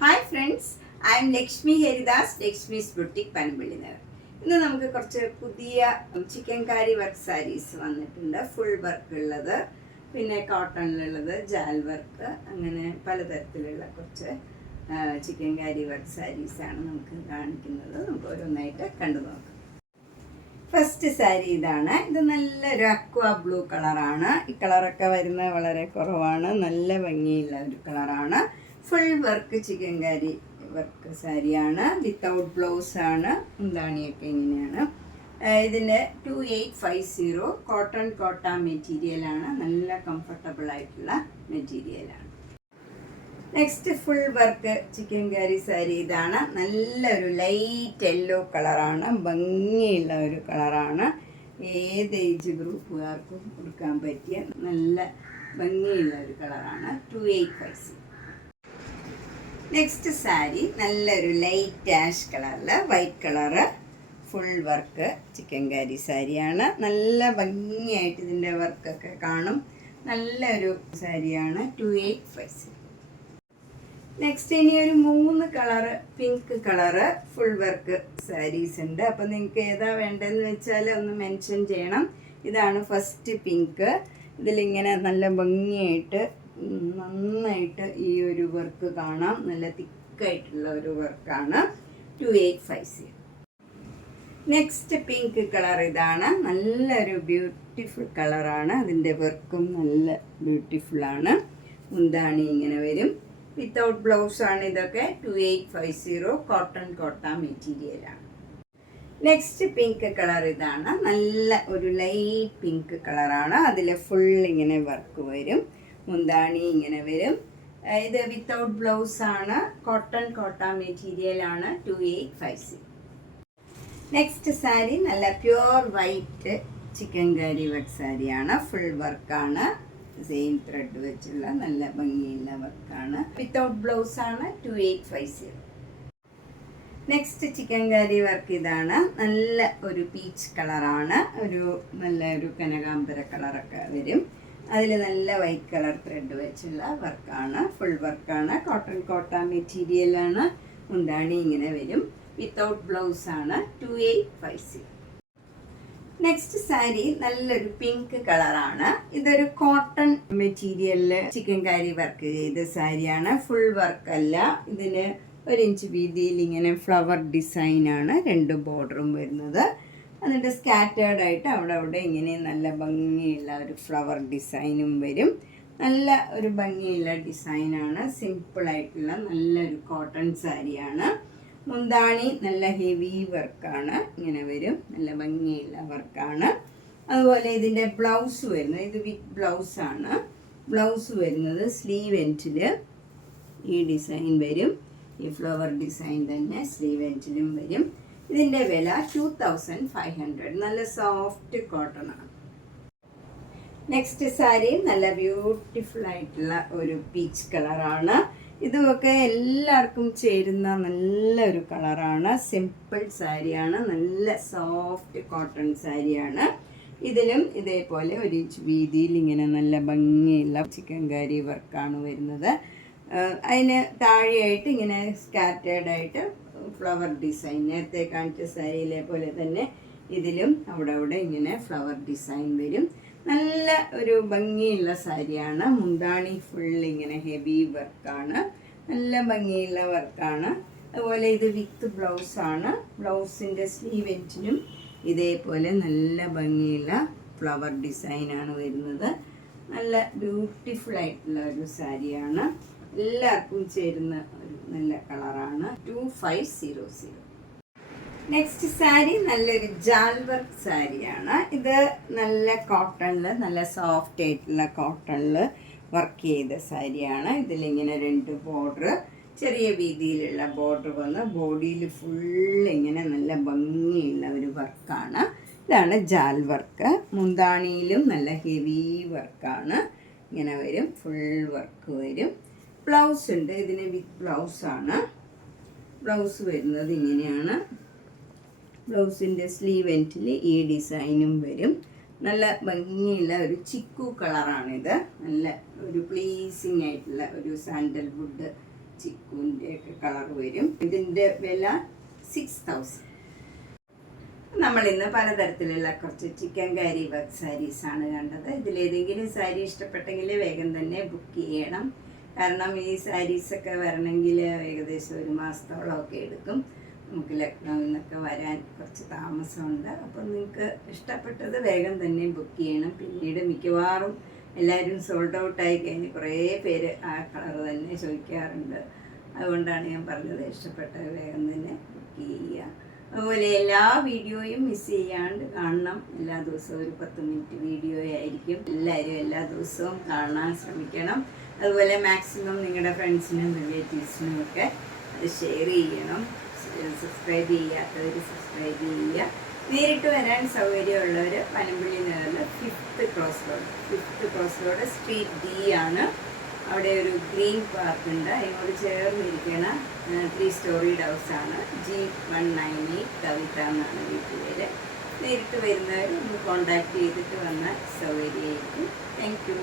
Hi friends, I M Lakshmi Haridas, Lakshmi's boutique Panampilly Nagar. ഇന്ന് നമുക്ക് കുറച്ച് പുതിയ ചിക്കൻ കാരി വർക്ക് സാരീസ് വന്നിട്ടുണ്ട്. ഫുൾ വർക്ക് ഉള്ളത്, പിന്നെ കോട്ടണിലുള്ളത്, ജാൽ വർക്ക്, അങ്ങനെ പലതരത്തിലുള്ള കുറച്ച് ചിക്കൻ കാരി വർക്ക് സാരീസാണ് നമുക്ക് കാണിക്കുന്നത്. നമുക്ക് ഓരോന്നായിട്ട് കണ്ടു നോക്കാം. ഫസ്റ്റ് സാരി ഇതാണ്. ഇത് നല്ലൊരു അക്വാ ബ്ലൂ കളറാണ്. ഈ കളറൊക്കെ വരുന്നത് വളരെ കുറവാണ്. നല്ല ഭംഗിയുള്ള ഒരു കളറാണ്. ഫുൾ വർക്ക് ചിക്കൻ കാരി വർക്ക് സാരിയാണ്. വിത്തൗട്ട് ബ്ലൗസ് ആണ്. മുന്താണിയൊക്കെ ഇങ്ങനെയാണ്. ഇതിൻ്റെ 2850 കോട്ട മെറ്റീരിയലാണ്. നല്ല കംഫർട്ടബിൾ ആയിട്ടുള്ള മെറ്റീരിയലാണ്. നെക്സ്റ്റ് ഫുൾ വർക്ക് ചിക്കൻ കാരി സാരി ഇതാണ്. നല്ലൊരു ലൈറ്റ് യെല്ലോ കളറാണ്. ഭംഗിയുള്ള ഒരു കളറാണ്. ഏത് ഏജ് ഗ്രൂപ്പുകാർക്കും കൊടുക്കാൻ പറ്റിയ നല്ല ഭംഗിയുള്ള ഒരു കളറാണ്. 2850. നെക്സ്റ്റ് സാരി നല്ലൊരു ലൈറ്റ് ആഷ് കളറിൽ white colour full work chicken കാരി സാരിയാണ്. നല്ല ഭംഗിയായിട്ട് ഇതിൻ്റെ വർക്കൊക്കെ കാണും. നല്ലൊരു സാരിയാണ്. 2850. നെക്സ്റ്റ് ഇനി ഒരു 3 colour pink colour full work sarees ഉണ്ട്. അപ്പം നിങ്ങൾക്ക് ഏതാ വേണ്ടതെന്ന് വെച്ചാൽ ഒന്ന് മെൻഷൻ ചെയ്യണം. ഇതാണ് ഫസ്റ്റ് പിങ്ക്. ഇതിലിങ്ങനെ നല്ല ഭംഗിയായിട്ട് നന്നായിട്ട് ഈ ഒരു വർക്ക് കാണാം. നല്ല തിക്കായിട്ടുള്ള ഒരു വർക്കാണ്. 2850. നെക്സ്റ്റ് പിങ്ക് കളർ ഇതാണ്. നല്ലൊരു ബ്യൂട്ടിഫുൾ കളറാണ്. അതിൻ്റെ വർക്കും നല്ല ബ്യൂട്ടിഫുള്ളാണ്. മുന്താണി ഇങ്ങനെ വരും. വിത്തൗട്ട് ബ്ലൗസ് ആണ് ഇതൊക്കെ. 2850 കോട്ട മെറ്റീരിയലാണ്. നെക്സ്റ്റ് പിങ്ക് കളർ ഇതാണ്. നല്ല ഒരു ലൈറ്റ് പിങ്ക് കളറാണ്. അതിൽ ഫുൾ ഇങ്ങനെ വർക്ക് വരും. മുന്താണി ഇങ്ങനെ വരും. ഇത് വിത്തൗട്ട് ബ്ലൗസ് ആണ്. കോട്ട മെറ്റീരിയലാണ്. 2850. നെക്സ്റ്റ് സാരി നല്ല പ്യുവർ വൈറ്റ് ചിക്കൻ കാരി വർക്ക് സാരിയാണ്. ഫുൾ വർക്കാണ്. സെയിം ത്രെഡ് വെച്ചുള്ള നല്ല ഭംഗിയുള്ള വർക്കാണ്. വിത്തൗട്ട് ബ്ലൗസ് ആണ്. 2850. നെക്സ്റ്റ് ചിക്കൻ കാരി വർക്ക് ഇതാണ്. നല്ല ഒരു പീച്ച് കളറാണ്. നല്ല ഒരു കനകാംബര കളറൊക്കെ വരും. അതിൽ നല്ല വൈറ്റ് കളർ ത്രെഡ് വെച്ചുള്ള വർക്കാണ്. ഫുൾ വർക്കാണ്. കോട്ട മെറ്റീരിയലാണ്. മുന്താണി ഇങ്ങനെ വരും. വിത്തൗട്ട് ബ്ലൗസ് ആണ്. 2850. നെക്സ്റ്റ് സാരി നല്ലൊരു പിങ്ക് കളറാണ്. ഇതൊരു കോട്ടൺ മെറ്റീരിയലിൽ ചിക്കൻ കാരി വർക്ക് ചെയ്ത സാരിയാണ്. ഫുൾ വർക്ക് അല്ല. ഇതിന് 1 ഇഞ്ച് വീതിയിൽ ഇങ്ങനെ ഫ്ലവർ ഡിസൈനാണ് 2 ബോർഡറും വരുന്നത്. എന്നിട്ട് സ്കാറ്റേർഡ് ആയിട്ട് അവിടെ ഇങ്ങനെ നല്ല ഭംഗിയുള്ള ഒരു ഫ്ലവർ ഡിസൈനും വരും. നല്ല ഒരു ഭംഗിയുള്ള ഡിസൈനാണ്. സിമ്പിളായിട്ടുള്ള നല്ലൊരു കോട്ടൺ സാരിയാണ്. മുന്താണി നല്ല ഹെവി വർക്കാണ്. ഇങ്ങനെ വരും. നല്ല ഭംഗിയുള്ള വർക്കാണ്. അതുപോലെ ഇതിൻ്റെ ബ്ലൗസ് വരുന്നത്, ഇത് വിത്ത് ബ്ലൗസാണ്. ബ്ലൗസ് വരുന്നത് സ്ലീവ് എൻഡിൽ ഈ ഡിസൈൻ വരും. ഈ ഫ്ലവർ ഡിസൈൻ തന്നെ സ്ലീവ് എൻഡിലും വരും. ഇതിൻ്റെ വില 2500. നല്ല സോഫ്റ്റ് കോട്ടൺ ആണ്. നെക്സ്റ്റ് സാരി നല്ല ബ്യൂട്ടിഫുൾ ആയിട്ടുള്ള ഒരു പീച്ച് കളറാണ്. ഇതുമൊക്കെ എല്ലാവർക്കും ചേരുന്ന നല്ലൊരു കളറാണ്. സിമ്പിൾ സാരിയാണ്. നല്ല സോഫ്റ്റ് കോട്ടൺ സാരിയാണ്. ഇതിലും ഇതേപോലെ 1 ഇഞ്ച് വീതിയിൽ ഇങ്ങനെ നല്ല ഭംഗിയുള്ള ചിക്കൻ കാരി വർക്കാണ് വരുന്നത്. അതിന് താഴെയായിട്ട് ഇങ്ങനെ സ്കാറ്റേർഡ് ആയിട്ട് ഫ്ലവർ ഡിസൈൻ, നേരത്തെ കാണിച്ച സാരിയിലെ പോലെ തന്നെ ഇതിലും അവിടെ ഇങ്ങനെ ഫ്ലവർ ഡിസൈൻ വരും. നല്ല ഒരു ഭംഗിയുള്ള സാരിയാണ്. മുന്താണി ഫുൾ ഇങ്ങനെ ഹെവി വർക്കാണ്. നല്ല ഭംഗിയുള്ള വർക്കാണ്. അതുപോലെ ഇത് വിത്ത് ബ്ലൗസാണ്. ബ്ലൗസിൻ്റെ സ്ലീവ് എൻഡിലും ഇതേപോലെ നല്ല ഭംഗിയുള്ള ഫ്ലവർ ഡിസൈനാണ് വരുന്നത്. നല്ല ബ്യൂട്ടിഫുൾ ആയിട്ടുള്ള ഒരു സാരിയാണ്. എല്ലാവർക്കും ചേരുന്ന ഒരു നല്ല കളറാണ്. 2500. നെക്സ്റ്റ് സാരി നല്ലൊരു ജാൽ വർക്ക് സാരിയാണ്. ഇത് നല്ല കോട്ടണിൽ, നല്ല സോഫ്റ്റ് ആയിട്ടുള്ള കോട്ടണിൽ വർക്ക് ചെയ്ത സാരിയാണ്. ഇതിലിങ്ങനെ 2 ബോർഡർ, ചെറിയ വീതിയിലുള്ള ബോർഡർ വന്ന് ബോഡിയിൽ ഫുൾ ഇങ്ങനെ നല്ല ഭംഗിയുള്ള ഒരു വർക്കാണ്. ഇതാണ് ജാൽ വർക്ക്. മുന്താണിയിലും നല്ല ഹെവി വർക്കാണ്. ഇങ്ങനെ വരും. ഫുൾ വർക്ക് വരും. ബ്ലൗസ് ഉണ്ട്. ഇതിന് വിത്ത് ബ്ലൗസാണ്. ബ്ലൗസ് വരുന്നത് ഇങ്ങനെയാണ്. ബ്ലൗസിൻ്റെ സ്ലീവ് എൻഡിൽ ഈ ഡിസൈനും വരും. നല്ല ഭംഗിയുള്ള ഒരു ചിക്കു കളറാണിത്. നല്ല ഒരു പ്ലീസിങ് ആയിട്ടുള്ള ഒരു സാൻഡൽവുഡ് ചിക്കുവിൻ്റെയൊക്കെ കളർ വരും. ഇതിൻ്റെ വില 6000. നമ്മളിന്ന് പലതരത്തിലുള്ള കുറച്ച് ചിക്കൻകാരി വർക്ക് സാരീസാണ് കണ്ടത്. ഇതിലേതെങ്കിലും സാരി ഇഷ്ടപ്പെട്ടെങ്കിൽ വേഗം തന്നെ ബുക്ക് ചെയ്യണം. കാരണം ഈ സാരീസൊക്കെ വരണമെങ്കിൽ ഏകദേശം 1 മാസത്തോളമൊക്കെ എടുക്കും. നമുക്ക് ലക്നൗവിൽ നിന്നൊക്കെ വരാൻ കുറച്ച് താമസമുണ്ട്. അപ്പോൾ നിങ്ങൾക്ക് ഇഷ്ടപ്പെട്ടത് വേഗം തന്നെ ബുക്ക് ചെയ്യണം. പിന്നീട് മിക്കവാറും എല്ലാവരും സോൾഡ് ഔട്ടായി കഴിഞ്ഞ് കുറേ പേര് ആ കളർ തന്നെ ചോദിക്കാറുണ്ട്. അതുകൊണ്ടാണ് ഞാൻ പറഞ്ഞത് ഇഷ്ടപ്പെട്ടത് വേഗം തന്നെ ബുക്ക് ചെയ്യുക. അതുപോലെ എല്ലാ വീഡിയോയും മിസ് ചെയ്യാണ്ട് കാണണം. എല്ലാ ദിവസവും ഒരു 10 മിനിറ്റ് വീഡിയോ ആയിരിക്കും. എല്ലാവരും എല്ലാ ദിവസവും കാണാൻ ശ്രമിക്കണം. അതുപോലെ മാക്സിമം നിങ്ങളുടെ ഫ്രണ്ട്സിനും റിലേറ്റീവ്സിനും ഒക്കെ അത് ഷെയർ ചെയ്യണം. സബ്സ്ക്രൈബ് ചെയ്യാത്തവർ സബ്സ്ക്രൈബ് ചെയ്യുക. നേരിട്ട് വരാൻ സൗകര്യമുള്ളവർ പനമ്പള്ളി നഗറിൽ 5th cross road street D ആണ്. അവിടെ ഒരു ഗ്രീൻ പാർക്ക് ഉണ്ട്. അതിനോട് ചേർന്നിരിക്കുന്ന 3 സ്റ്റോറീഡ് ഹൗസാണ്. G198 കവിത എന്നാണ് വീട്ടുപേര്. നേരിട്ട് വരുന്നവർ ഒന്ന് കോണ്ടാക്ട് ചെയ്തിട്ട് വന്നാൽ സൗകര്യമായിരിക്കും. Thank you.